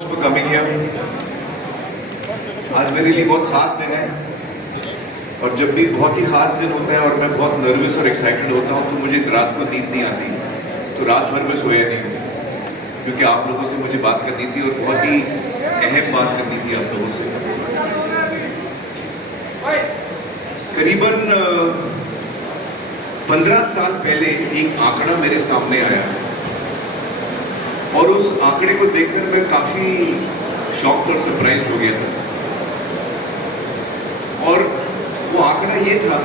for coming here. आज मेरे लिए बहुत ख़ास दिन है और जब भी बहुत ही ख़ास दिन होता है और मैं बहुत नर्वस और एक्साइटेड होता हूँ तो मुझे रात को नींद नहीं आती है, तो रात भर मैं सोया नहीं हूँ क्योंकि आप लोगों से मुझे बात करनी थी और बहुत ही अहम बात करनी थी आप लोगों से। करीबन 15 साल पहले एक आंकड़ा मेरे सामने आया और उस आंकड़े को देखकर मैं काफ़ी शॉक्ड और सरप्राइज्ड हो गया था। और वो आंकड़ा ये था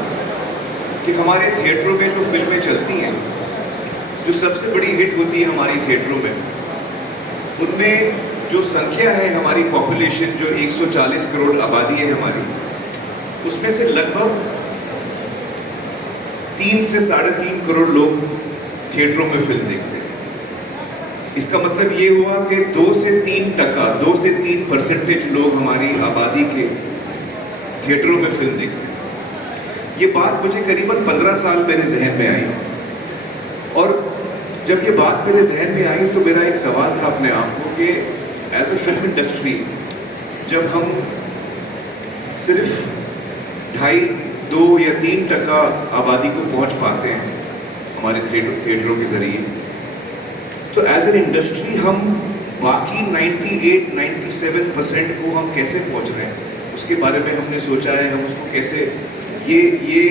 कि हमारे थिएटरों में जो फिल्में चलती हैं, जो सबसे बड़ी हिट होती है हमारी थिएटरों में, उनमें जो संख्या है हमारी पॉपुलेशन, जो 140 करोड़ आबादी है हमारी, उसमें से लगभग 3 से 3.5 करोड़ लोग थिएटरों में फिल्म देखते हैं। इसका मतलब ये हुआ कि 2 से 3% लोग हमारी आबादी के थिएटरों में फिल्म देखते हैं। ये बात मुझे करीबन 15 साल मेरे जहन में आई और जब ये बात मेरे जहन में आई तो मेरा एक सवाल था अपने आप को कि एज ए फिल्म इंडस्ट्री जब हम सिर्फ 2.5, 2 या 3% आबादी को पहुंच पाते हैं हमारे थिएटरों के ज़रिए, तो एज एन इंडस्ट्री हम बाकी 98-97% को हम कैसे पहुंच रहे हैं, उसके बारे में हमने सोचा है। हम उसको कैसे ये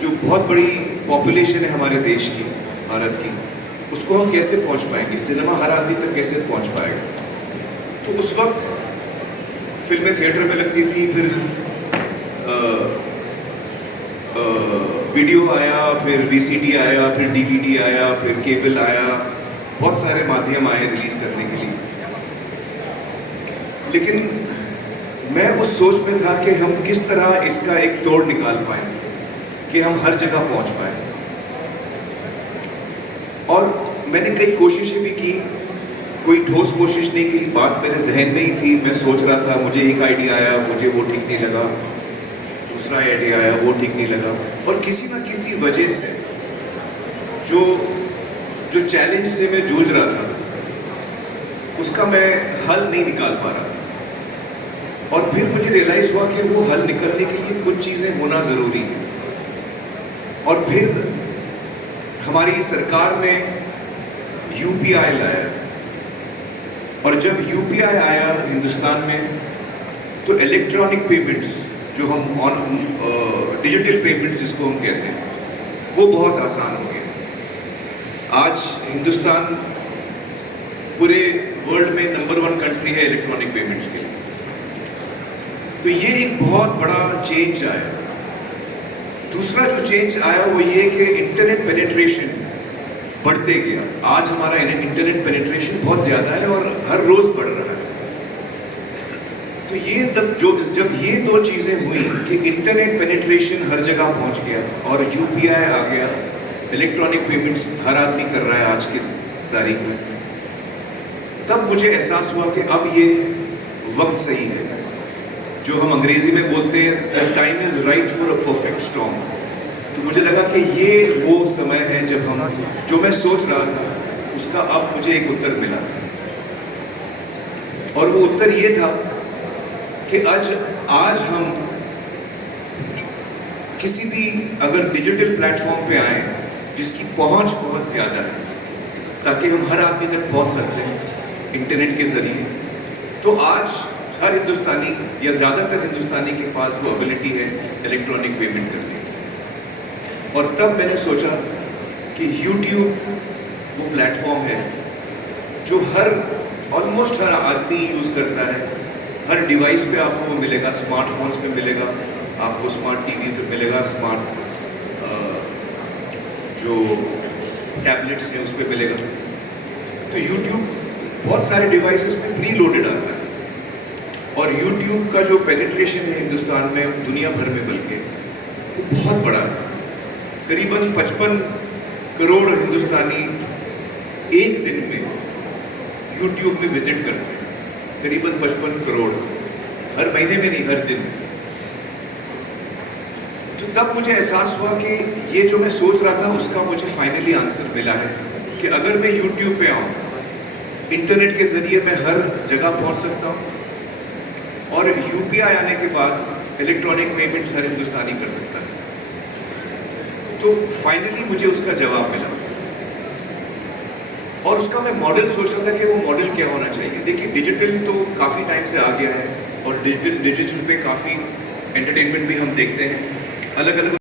जो बहुत बड़ी पॉपुलेशन है हमारे देश की, भारत की, उसको हम कैसे पहुंच पाएंगे, सिनेमा हर आदमी तक कैसे पहुंच पाएगा। तो उस वक्त फिल्में थिएटर में लगती थी, फिर वीडियो आया, फिर VCD आया, फिर DVD आया, फिर केबल आया, बहुत सारे माध्यम आए रिलीज करने के लिए। लेकिन मैं उस सोच में था कि हम किस तरह इसका एक तोड़ निकाल पाएं कि हम हर जगह पहुंच पाएं। और मैंने कई कोशिशें भी की, कोई ठोस कोशिश नहीं की, बात मेरे जहन में ही थी। मैं सोच रहा था, मुझे एक आइडिया आया, मुझे वो ठीक नहीं लगा, दूसरा आइडिया आया, वो ठीक नहीं लगा, और किसी ना किसी वजह से जो चैलेंज से मैं जूझ रहा था उसका मैं हल नहीं निकाल पा रहा था। और फिर मुझे रियलाइज हुआ कि वो हल निकलने के लिए कुछ चीज़ें होना ज़रूरी है। और फिर हमारी सरकार ने UPI लाया, और जब UPI आया हिंदुस्तान में तो इलेक्ट्रॉनिक पेमेंट्स, जो हम डिजिटल पेमेंट्स जिसको हम कहते हैं, वो बहुत आसान हो गया। आज हिंदुस्तान पूरे वर्ल्ड में नंबर 1 कंट्री है इलेक्ट्रॉनिक पेमेंट्स के लिए। तो ये एक बहुत बड़ा चेंज आया। दूसरा जो चेंज आया वो ये कि इंटरनेट पेनिट्रेशन बढ़ते गया। आज हमारा इंटरनेट पेनिट्रेशन बहुत ज़्यादा है और हर रोज़ बढ़ रहा है। तो ये जब ये 2 चीज़ें हुई कि इंटरनेट पेनिट्रेशन हर जगह पहुंच गया और UPI आ गया, इलेक्ट्रॉनिक पेमेंट्स हर आदमी कर रहा है आज की तारीख में, तब मुझे एहसास हुआ कि अब ये वक्त सही है। जो हम अंग्रेजी में बोलते हैं, the time is right for a perfect storm. तो मुझे लगा कि ये वो समय है जब हम जो मैं सोच रहा था उसका अब मुझे एक उत्तर मिला। और वो उत्तर ये था कि आज हम किसी भी अगर डिजिटल प्लेटफॉर्म पे आए जिसकी पहुंच बहुत ज़्यादा है, ताकि हम हर आदमी तक पहुंच सकते हैं इंटरनेट के ज़रिए, तो आज हर हिंदुस्तानी या ज़्यादातर हिंदुस्तानी के पास वो एबिलिटी है इलेक्ट्रॉनिक पेमेंट करने की। और तब मैंने सोचा कि YouTube वो प्लेटफॉर्म है जो ऑलमोस्ट हर आदमी यूज़ करता है। हर डिवाइस पे आपको वो मिलेगा, स्मार्टफोन्स पे मिलेगा, आपको स्मार्ट TV पे मिलेगा, स्मार्ट जो टैबलेट्स हैं उस पर मिलेगा। तो YouTube बहुत सारे डिवाइसेस में प्री लोडेड आता है और YouTube का जो पेनिट्रेशन है हिंदुस्तान में, दुनिया भर में बल्कि, वो बहुत बड़ा है। करीबन 55 करोड़ हिंदुस्तानी एक दिन में YouTube में विजिट करते हैं, करीबन 55 करोड़, हर महीने में नहीं, हर दिन में। तो तब मुझे एहसास हुआ कि ये जो मैं सोच रहा था उसका मुझे फाइनली आंसर मिला है कि अगर मैं YouTube पे आऊँ इंटरनेट के ज़रिए मैं हर जगह पहुंच सकता हूं और यूपीआई आने के बाद इलेक्ट्रॉनिक पेमेंट्स हर हिंदुस्तानी कर सकता है। तो फाइनली मुझे उसका जवाब मिला और उसका मैं मॉडल सोच रहा था कि वो मॉडल क्या होना चाहिए। देखिए, डिजिटल तो काफ़ी टाइम से आ गया है और डिजिटल पे काफ़ी एंटरटेनमेंट भी हम देखते हैं, अलग अलग